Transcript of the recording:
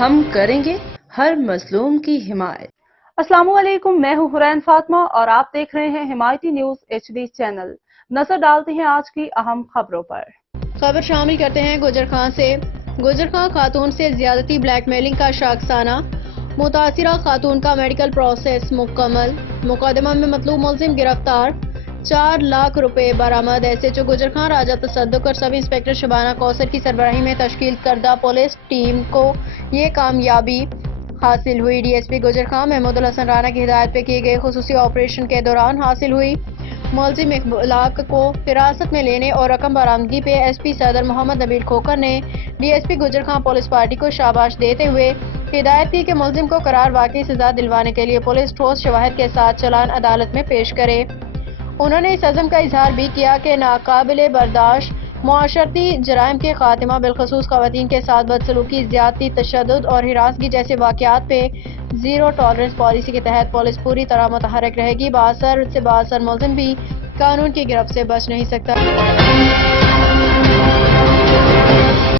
ہم کریں گے ہر مظلوم کی حمایت۔ السلام علیکم، میں ہوں حرین فاطمہ اور آپ دیکھ رہے ہیں حمایتی نیوز HD چینل۔ نظر ڈالتے ہیں آج کی اہم خبروں پر۔ خبر شامل کرتے ہیں گجر خان سے۔ گجر خان خاتون سے زیادتی بلیک میلنگ کا شاخسانہ، متاثرہ خاتون کا میڈیکل پروسیس مکمل، مقدمہ میں مطلوب ملزم گرفتار، 4 لاکھ روپے برآمد۔ SHO گجر خان راجہ تصدق اور سب انسپکٹر شبانہ کوثر کی سربراہی میں تشکیل کردہ پولیس ٹیم کو یہ کامیابی حاصل ہوئی۔ DSP گجر خان محمود الحسن رانا کی ہدایت پہ کیے گئے خصوصی آپریشن کے دوران حاصل ہوئی۔ ملزم اخلاق کو حراست میں لینے اور رقم برآمدگی پہ SP صدر محمد نبیل کھوکھر نے DSP گجر خان پولیس پارٹی کو شاباش دیتے ہوئے ہدایت کی کہ ملزم کو قرار واقعی سزا دلوانے کے لیے پولیس ٹھوس شواہد کے ساتھ چالان عدالت میں پیش کرے۔ انہوں نے اس عزم کا اظہار بھی کیا کہ ناقابل برداشت معاشرتی جرائم کے خاتمہ، بالخصوص خواتین کے ساتھ بدسلوکی، زیادتی، تشدد اور ہراسگی جیسے واقعات پہ زیرو ٹالرنس پالیسی کے تحت پولیس پوری طرح متحرک رہے گی۔ بااثر سے بااثر ملزم بھی قانون کی گرفت سے بچ نہیں سکتا۔